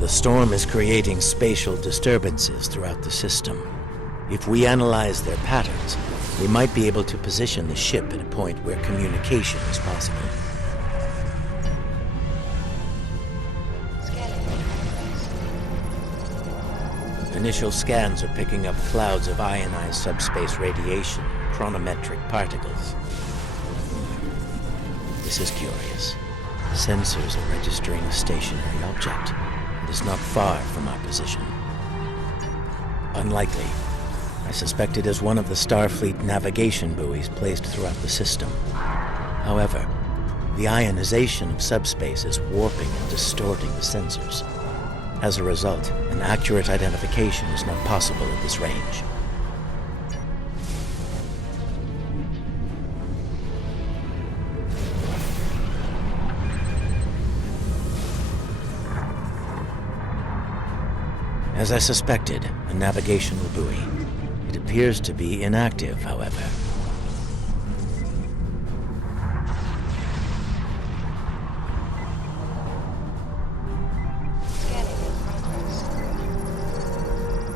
The storm is creating spatial disturbances throughout the system. If we analyze their patterns, we might be able to position the ship at a point where communication is possible. Initial scans are picking up clouds of ionized subspace radiation, chronometric particles. This is curious. Sensors are registering a stationary object. It is not far from our position. Unlikely. I suspect it is one of the Starfleet navigation buoys placed throughout the system. However, the ionization of subspace is warping and distorting the sensors. As a result, an accurate identification is not possible at this range. As I suspected, a navigational buoy. It appears to be inactive, however.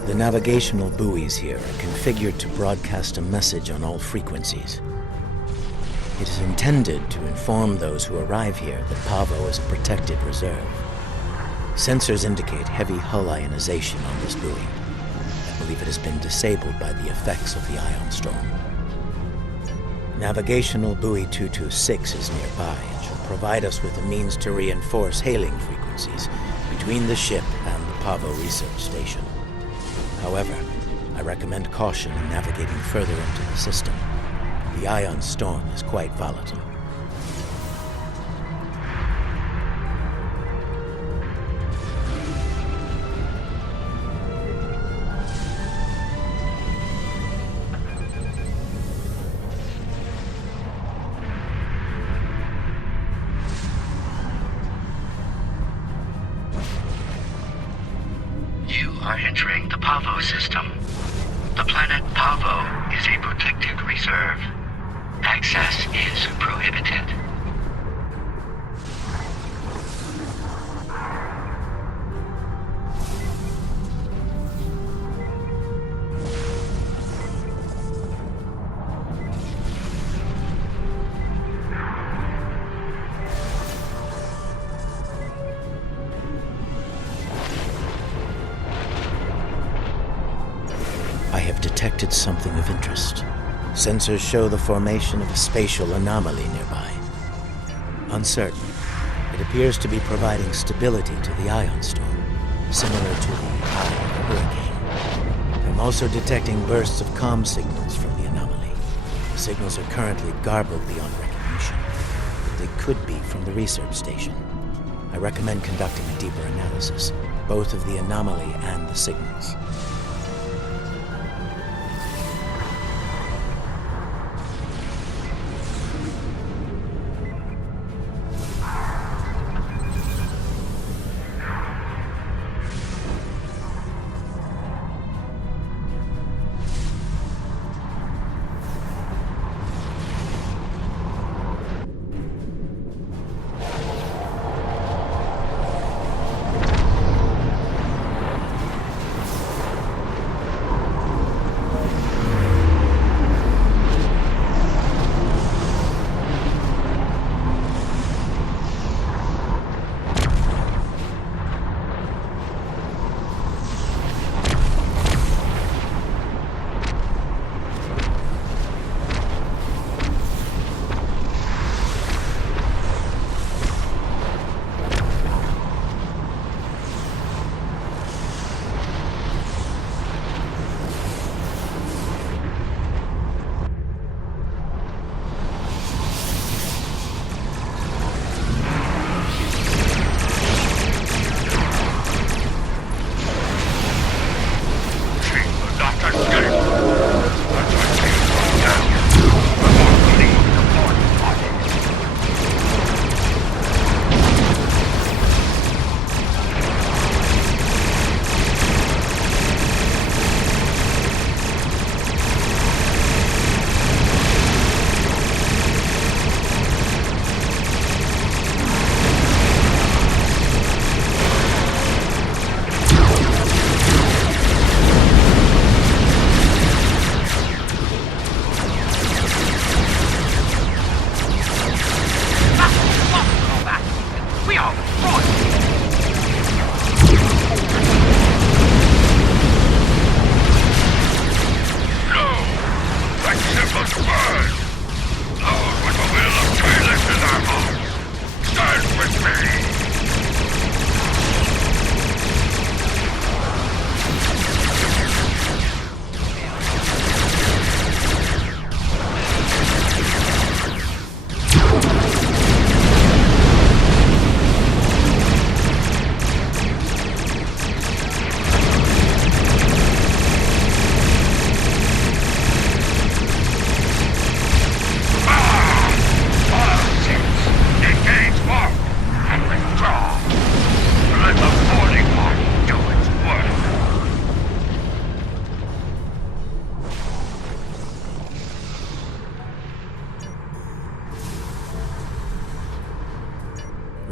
The navigational buoys here are configured to broadcast a message on all frequencies. It is intended to inform those who arrive here that Pavo is a protected reserve. Sensors indicate heavy hull ionization on this buoy. I believe it has been disabled by the effects of the ion storm. Navigational buoy 226 is nearby and shall provide us with a means to reinforce hailing frequencies between the ship and the Pavo research station. However, I recommend caution in navigating further into the system. The ion storm is quite volatile. Are entering the Pavo system. The planet Pavo is a protected reserve. Access is prohibited. Detected something of interest. Sensors show the formation of a spatial anomaly nearby. Uncertain, it appears to be providing stability to the ion storm, similar to the eye of a hurricane. I'm also detecting bursts of comm signals from the anomaly. The signals are currently garbled beyond recognition, but they could be from the research station. I recommend conducting a deeper analysis, both of the anomaly and the signals.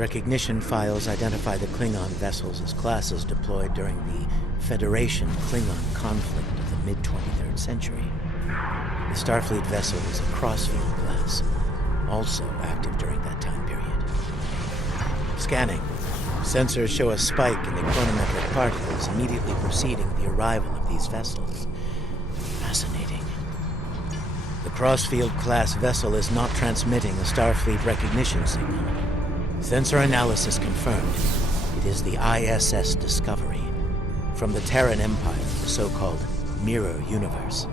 Recognition files identify the Klingon vessels as classes deployed during the Federation-Klingon conflict of the mid-23rd century. The Starfleet vessel is a Crossfield class, also active during that time period. Scanning. Sensors show a spike in the chronometric particles immediately preceding the arrival of these vessels. Fascinating. The Crossfield-class vessel is not transmitting a Starfleet recognition signal. Sensor analysis confirmed. It is the ISS Discovery, from the Terran Empire, the so-called Mirror Universe.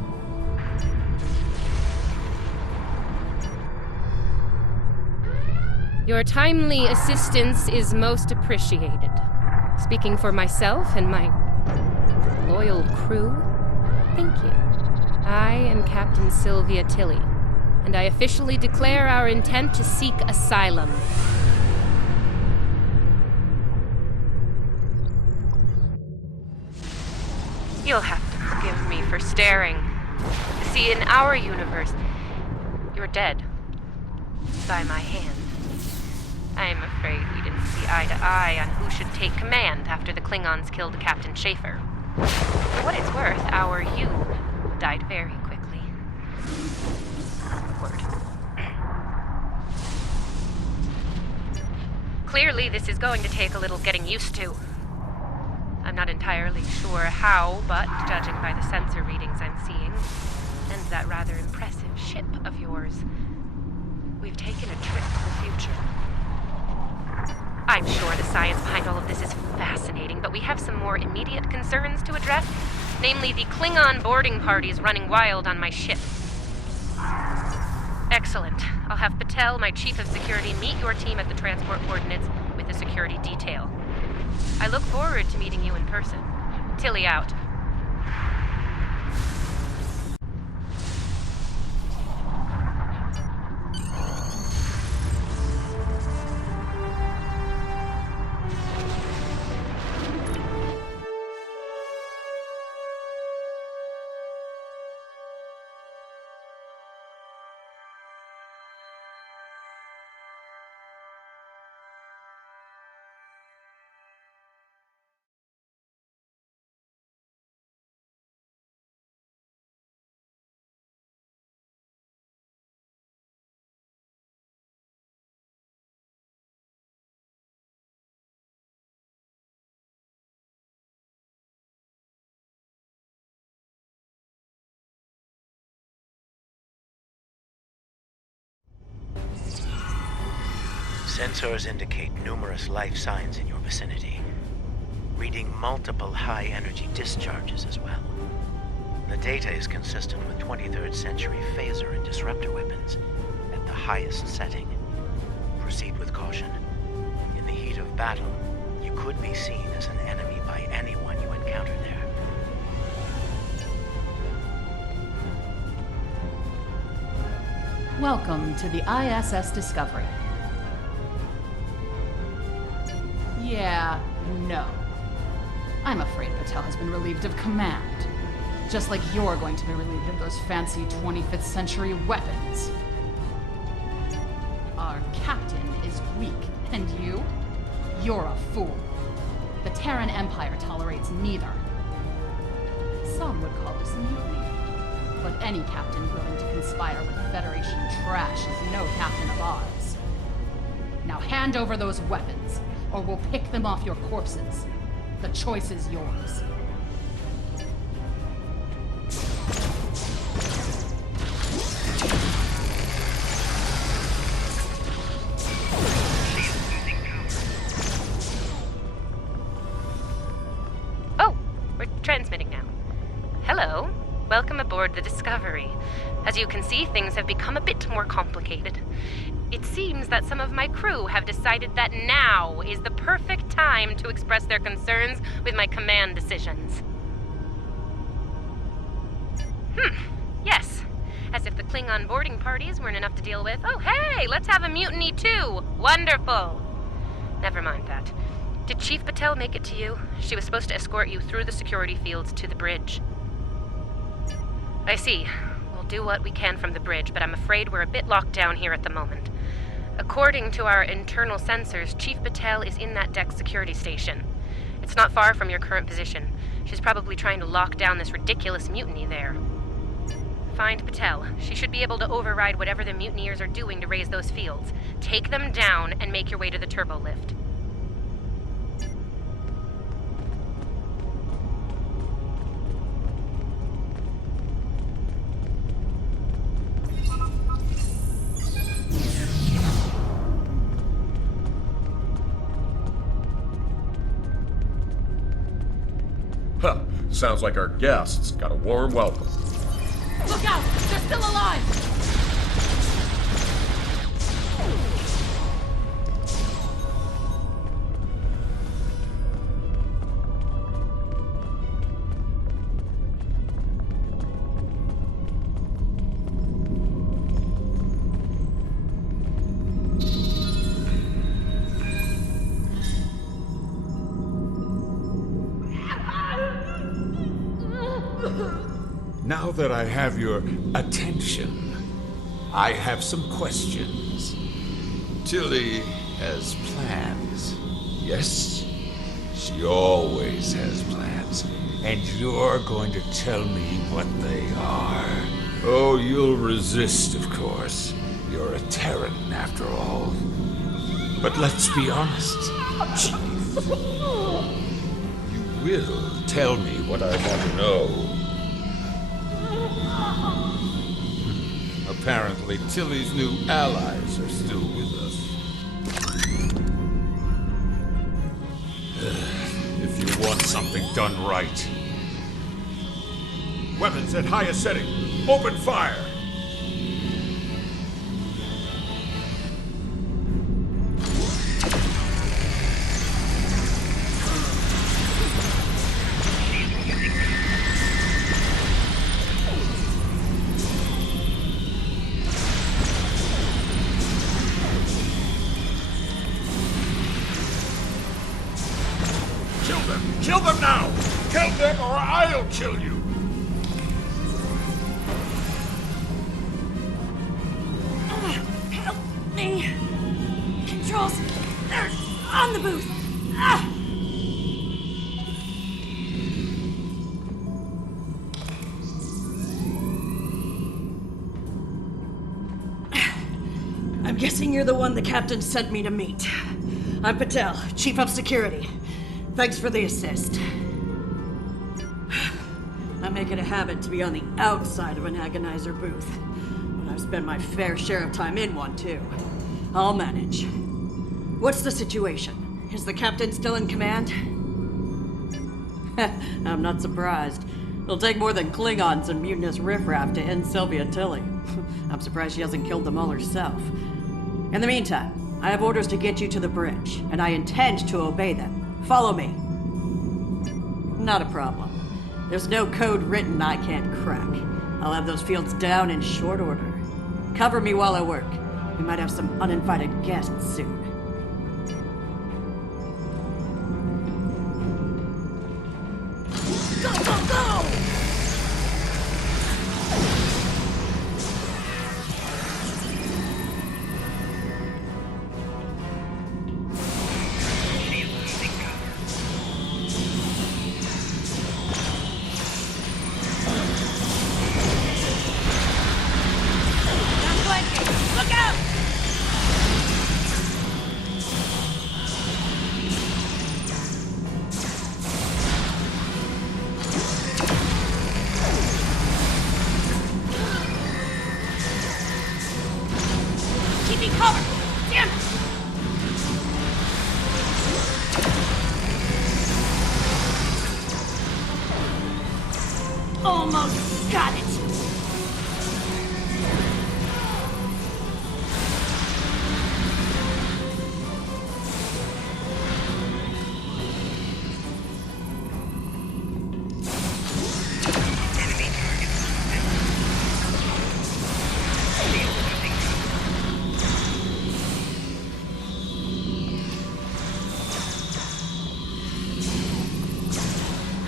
Your timely assistance is most appreciated. Speaking for myself and my loyal crew, thank you. I am Captain Sylvia Tilly, and I officially declare our intent to seek asylum. You'll have to forgive me for staring. See, in our universe, you're dead. By my hand. I'm afraid we didn't see eye to eye on who should take command after the Klingons killed Captain Schaefer. For what it's worth, our you died very quickly. Word. Clearly, this is going to take a little getting used to. I'm not entirely sure how, but judging by the sensor readings I'm seeing, and that rather impressive ship of yours, we've taken a trip to the future. I'm sure the science behind all of this is fascinating, but we have some more immediate concerns to address, namely the Klingon boarding parties running wild on my ship. Excellent. I'll have Patel, my chief of security, meet your team at the transport coordinates with a security detail. I look forward to meeting you in person. Tilly out. Sensors indicate numerous life signs in your vicinity, reading multiple high-energy discharges as well. The data is consistent with 23rd century phaser and disruptor weapons at the highest setting. Proceed with caution. In the heat of battle, you could be seen as an enemy by anyone you encounter there. Welcome to the ISS Discovery. Yeah, no. I'm afraid Patel has been relieved of command. Just like you're going to be relieved of those fancy 25th century weapons. Our captain is weak, and you? You're a fool. The Terran Empire tolerates neither. Some would call this a mutiny. But any captain willing to conspire with Federation trash is no captain of ours. Now hand over those weapons, or we'll pick them off your corpses. The choice is yours. Oh, we're transmitting now. Hello. Welcome aboard the Discovery. As you can see, things have become a bit more complicated. It seems that some of my crew have decided that now is the perfect time to express their concerns with my command decisions. Yes. As if the Klingon boarding parties weren't enough to deal with. Oh, hey, let's have a mutiny too. Wonderful. Never mind that. Did Chief Patel make it to you? She was supposed to escort you through the security fields to the bridge. I see. We'll do what we can from the bridge, but I'm afraid we're a bit locked down here at the moment. According to our internal sensors, Chief Patel is in that deck security station. It's not far from your current position. She's probably trying to lock down this ridiculous mutiny there. Find Patel. She should be able to override whatever the mutineers are doing to raise those fields. Take them down and make your way to the turbo lift. Huh. Sounds like our guests got a warm welcome. Look out! They're still alive! Now that I have your attention, I have some questions. Tilly has plans. Yes, she always has plans. And you're going to tell me what they are. Oh, you'll resist, of course. You're a Terran, after all. But let's be honest, Chief. You will tell me what I want to know. Apparently, Tilly's new allies are still with us. If you want something done right. Weapons at highest setting. Open fire! Kill them now! Kill them or I'll kill you! Help me! Controls are on the booth! Ah! I'm guessing you're the one the captain sent me to meet. I'm Patel, Chief of Security. Thanks for the assist. I make it a habit to be on the outside of an agonizer booth, but I've spent my fair share of time in one, too. I'll manage. What's the situation? Is the captain still in command? I'm not surprised. It'll take more than Klingons and mutinous riffraff to end Sylvia Tilly. I'm surprised she hasn't killed them all herself. In the meantime, I have orders to get you to the bridge, and I intend to obey them. Follow me. Not a problem. There's no code written I can't crack. I'll have those fields down in short order. Cover me while I work. We might have some uninvited guests soon. Go, go, go! Almost got it!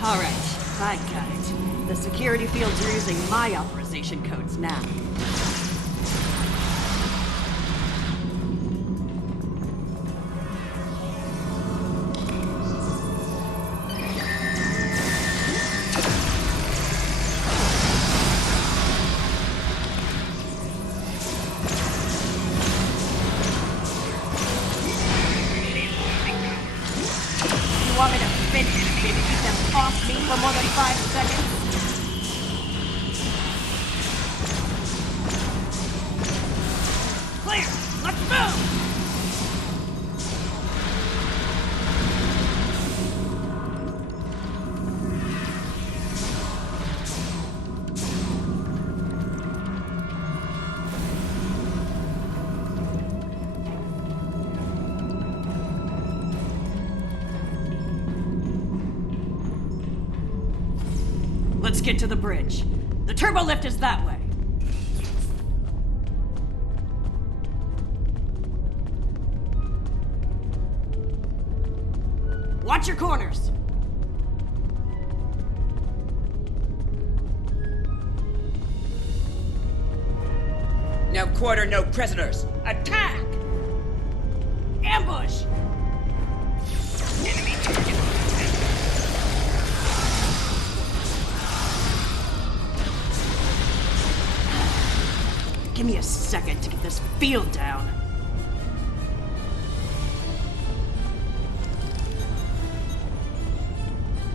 All right, I got it. The security fields are using my authorization codes now. me for more than 5 seconds? Clear! Let's move! Let's get to the bridge. The turbo lift is that way. Watch your corners. No quarter, no prisoners. Attack! Ambush! Enemy target. Give me a second to get this field down.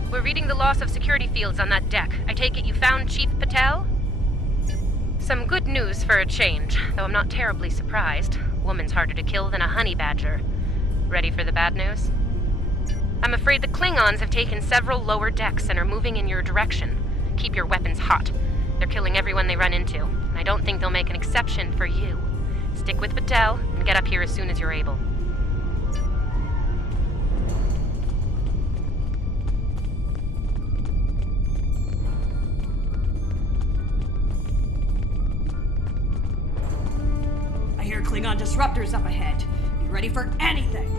We're reading the loss of security fields on that deck. I take it you found Chief Patel? Some good news for a change, though I'm not terribly surprised. Woman's harder to kill than a honey badger. Ready for the bad news? I'm afraid the Klingons have taken several lower decks and are moving in your direction. Keep your weapons hot. They're killing everyone they run into, and I don't think they'll make an exception for you. Stick with Patel and get up here as soon as you're able. I hear Klingon disruptors up ahead. Be ready for anything.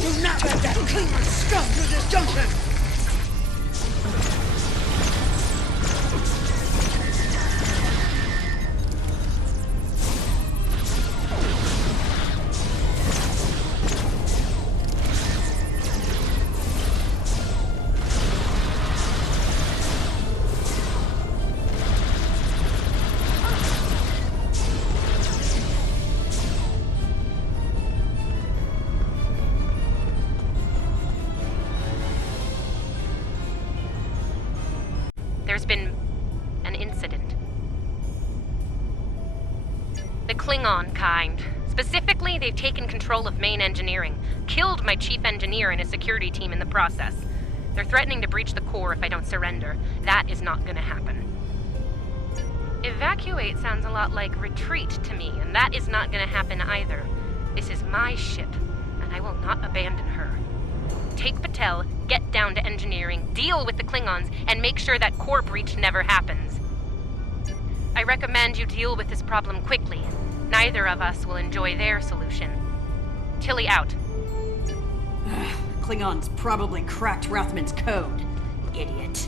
Do not let that Klingon scum through this junction! There's been an incident. The Klingon kind. Specifically, they've taken control of main engineering, killed my chief engineer and his security team in the process. They're threatening to breach the core if I don't surrender. That is not gonna happen. Evacuate sounds a lot like retreat to me, and that is not gonna happen either. This is my ship, and I will not abandon her. Take Patel, get down to engineering, deal with the Klingons, and make sure that core breach never happens. I recommend you deal with this problem quickly. Neither of us will enjoy their solution. Tilly out. Klingons probably cracked Rathman's code. Idiot.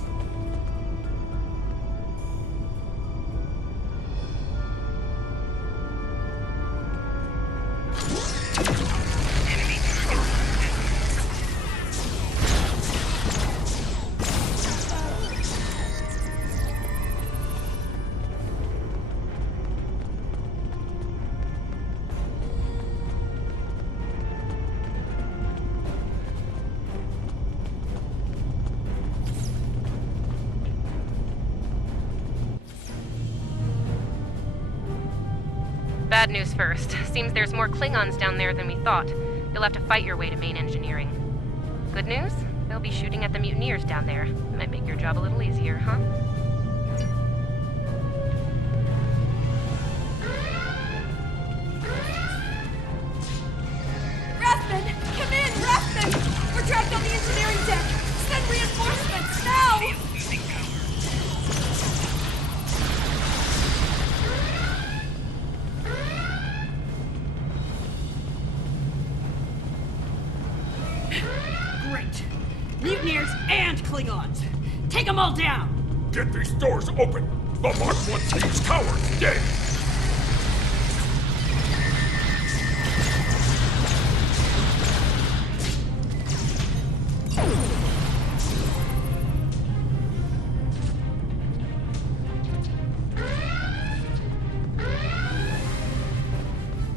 Bad news first. Seems there's more Klingons down there than we thought. You'll have to fight your way to main engineering. Good news? They'll be shooting at the mutineers down there. Might make your job a little easier, huh? Rathman! Come in, Rathman! We're trapped on the engineering deck! Send reinforcements, now! Losing power. Great. Mutineers and Klingons. Take them all down! Get these doors open! The Mark 1 team's coward dead!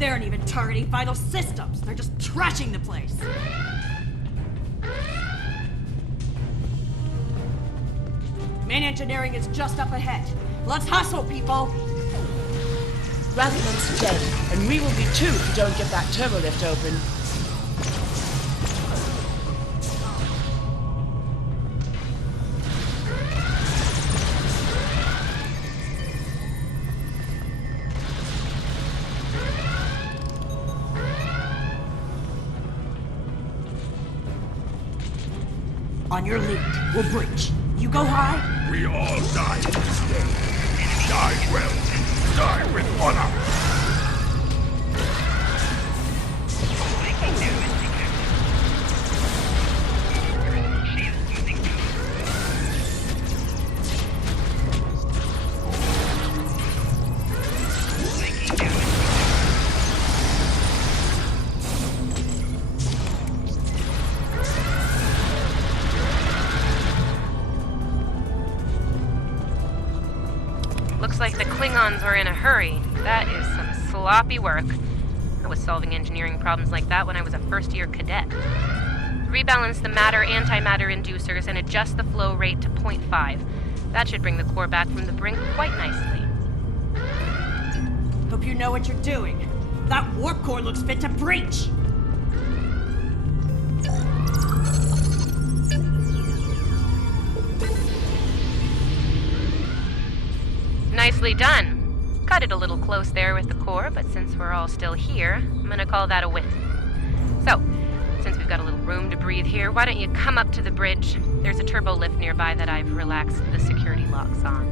They aren't even targeting vital systems. They're just trashing the place. Main engineering is just up ahead. Let's hustle, people! Rathman's dead, and we will be too if you don't get that turbo lift open. On your lead, we'll breach. You go high. We all die this day. Die well. Die with honor. Looks like the Klingons were in a hurry. That is some sloppy work. I was solving engineering problems like that when I was a first-year cadet. Rebalance the matter-antimatter inducers and adjust the flow rate to 0.5. That should bring the core back from the brink quite nicely. Hope you know what you're doing. That warp core looks fit to breach. Nicely done. Cut it a little close there with the core, but since we're all still here, I'm gonna call that a win. So, since we've got a little room to breathe here, why don't you come up to the bridge? There's a turbo lift nearby that I've relaxed the security locks on.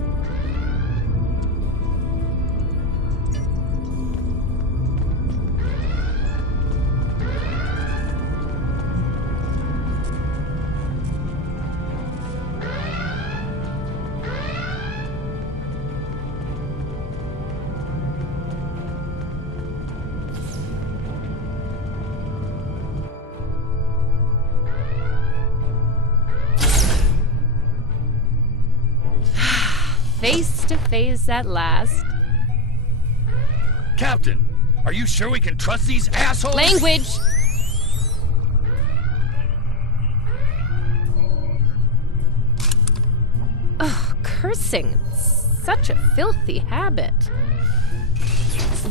Face to face at last. Captain, are you sure we can trust these assholes? Language! Ugh, cursing. Such a filthy habit.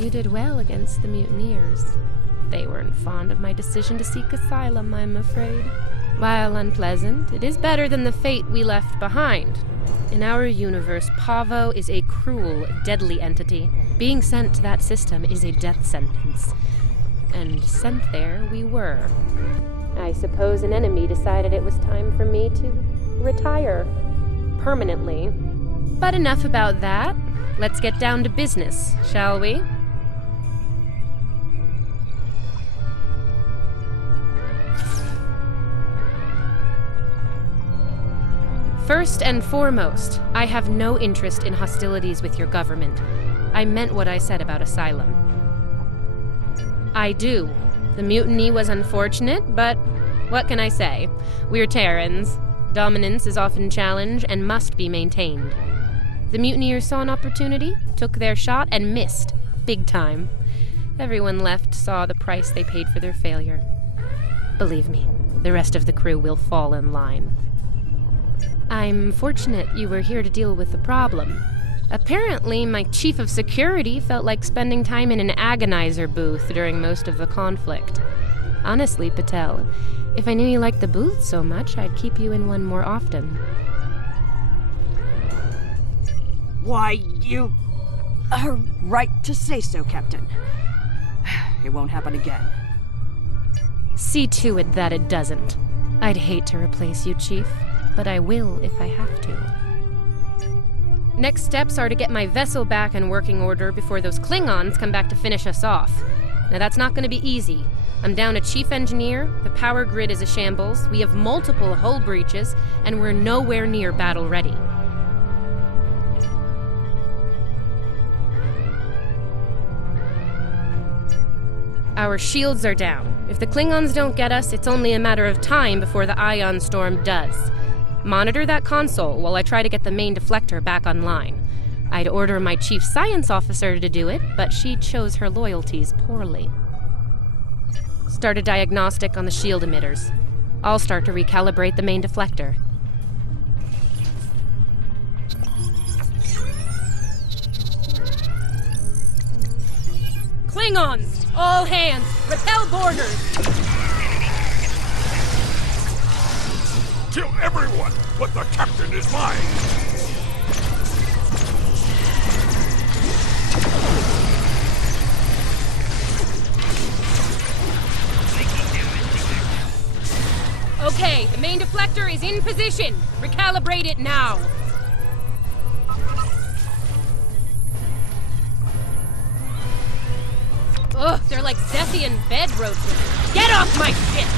You did well against the mutineers. They weren't fond of my decision to seek asylum, I'm afraid. While unpleasant, it is better than the fate we left behind. In our universe, Pavo is a cruel, deadly entity. Being sent to that system is a death sentence. And sent there we were. I suppose an enemy decided it was time for me to retire. Permanently. But enough about that. Let's get down to business, shall we? First and foremost, I have no interest in hostilities with your government. I meant what I said about asylum. I do. The mutiny was unfortunate, but what can I say? We're Terrans. Dominance is often challenged and must be maintained. The mutineers saw an opportunity, took their shot, and missed. Big time. Everyone left saw the price they paid for their failure. Believe me, the rest of the crew will fall in line. I'm fortunate you were here to deal with the problem. Apparently, my chief of security felt like spending time in an agonizer booth during most of the conflict. Honestly, Patel, if I knew you liked the booth so much, I'd keep you in one more often. Why, you are right to say so, Captain. It won't happen again. See to it that it doesn't. I'd hate to replace you, Chief, but I will if I have to. Next steps are to get my vessel back in working order before those Klingons come back to finish us off. Now that's not going to be easy. I'm down a chief engineer, the power grid is a shambles, we have multiple hull breaches, and we're nowhere near battle ready. Our shields are down. If the Klingons don't get us, it's only a matter of time before the ion storm does. Monitor that console while I try to get the main deflector back online. I'd order my chief science officer to do it, but she chose her loyalties poorly. Start a diagnostic on the shield emitters. I'll start to recalibrate the main deflector. Klingons! All hands! Repel boarders! Kill everyone, but the captain is mine! Okay, the main deflector is in position. Recalibrate it now. Ugh, they're like Zethian bed roaches. Get off my ship!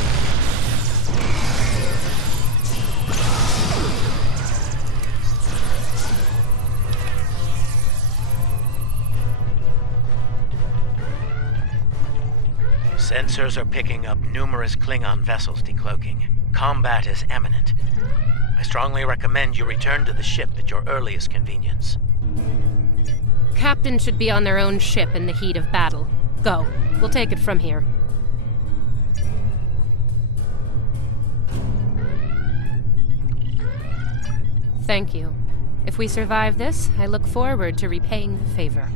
Sensors are picking up numerous Klingon vessels decloaking. Combat is imminent. I strongly recommend you return to the ship at your earliest convenience. Captain should be on their own ship in the heat of battle. Go. We'll take it from here. Thank you. If we survive this, I look forward to repaying the favor.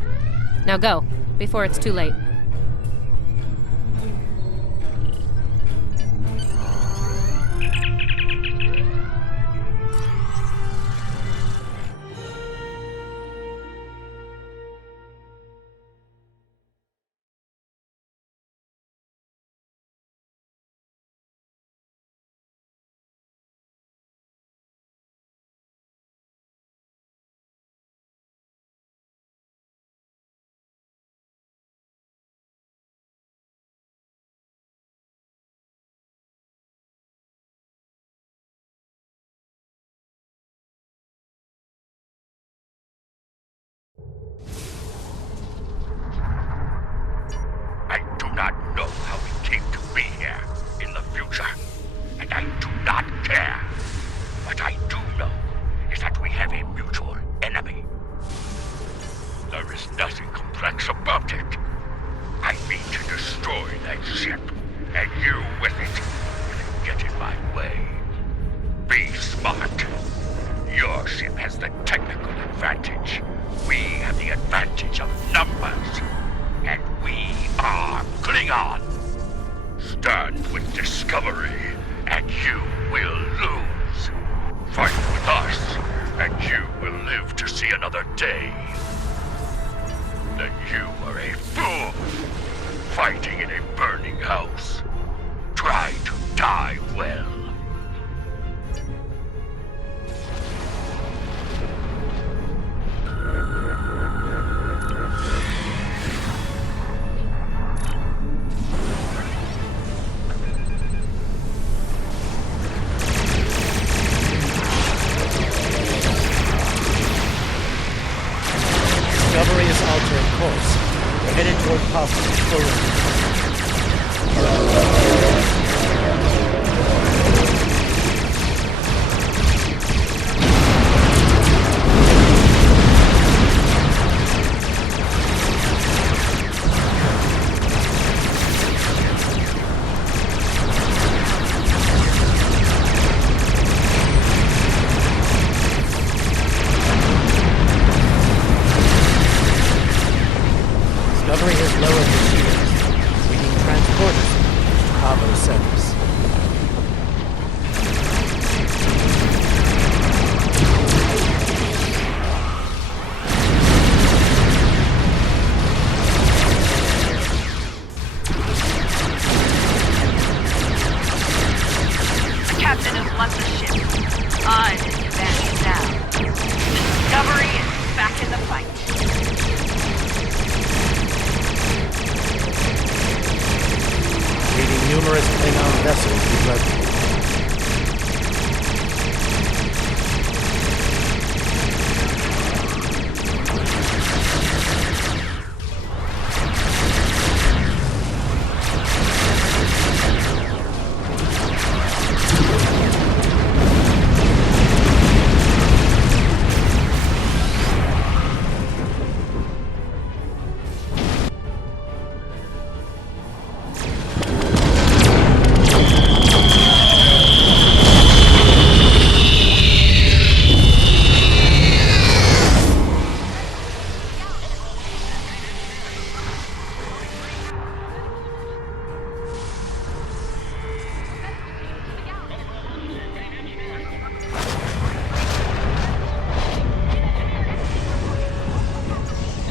Now go, before it's too late. I do not know how we came to be here in the future, and I do not care. What I do know is that we have a mutual enemy. There is nothing complex about it. I mean to destroy that ship, and you with it, if you get in my way. Be smart. Your ship has the technical advantage. We have the advantage of numbers. And we are Klingon. Stand with discovery, and you will lose. Fight with us, and you will live to see another day. Then you are a fool, fighting in a burning house. Try to die well. Discovery is altering course. We're headed toward Pacem. Discovery has lowered the shields, bringing transporters to Cavo's service. The captain has left the ship. I'm in command now. Discovery is back in the fight. Leading numerous Klingon vessels decloaking.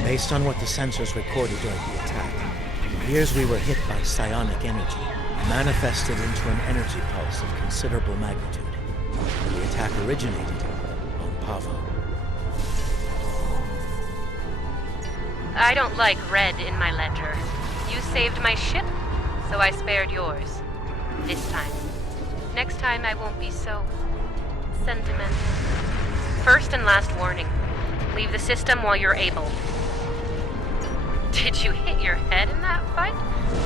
Based on what the sensors recorded during the attack, it appears we were hit by psionic energy, manifested into an energy pulse of considerable magnitude. The attack originated on Pavo. I don't like red in my ledger. You saved my ship, so I spared yours. This time. Next time I won't be so sentimental. First and last warning. Leave the system while you're able. Did you hit your head in that fight?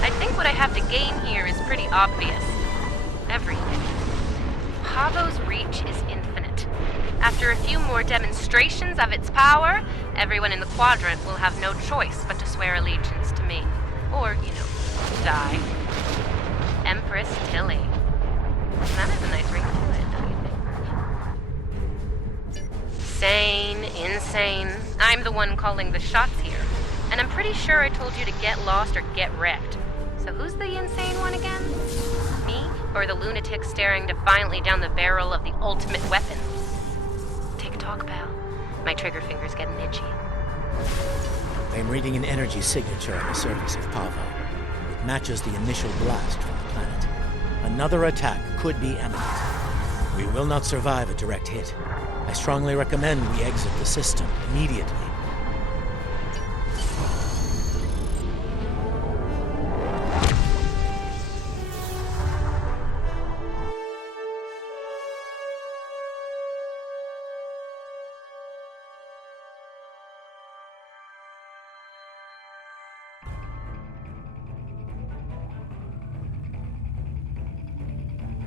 I think what I have to gain here is pretty obvious. Everything. Pavo's reach is infinite. After a few more demonstrations of its power, everyone in the quadrant will have no choice but to swear allegiance to me. Or, die. Empress Tilly. That has a nice ring to it, don't you think? Sane, insane. I'm the one calling the shots here. And I'm pretty sure I told you to get lost or get wrecked. So who's the insane one again? Me? Or the lunatic staring defiantly down the barrel of the ultimate weapon? Tick-tock, pal. My trigger finger's getting itchy. I'm reading an energy signature on the surface of Pavo. It matches the initial blast from the planet. Another attack could be imminent. We will not survive a direct hit. I strongly recommend we exit the system immediately.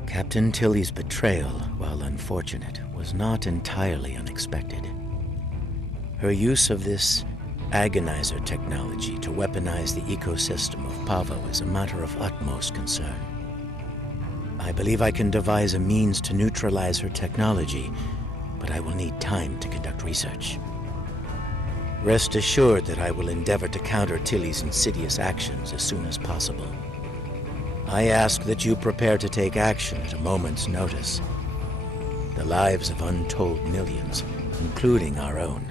Captain Tilly's betrayal, while unfortunate, was not entirely unexpected. Her use of this agonizer technology to weaponize the ecosystem of Pavo is a matter of utmost concern. I believe I can devise a means to neutralize her technology, but I will need time to conduct research. Rest assured that I will endeavor to counter Tilly's insidious actions as soon as possible. I ask that you prepare to take action at a moment's notice. The lives of untold millions, including our own,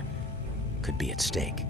could be at stake.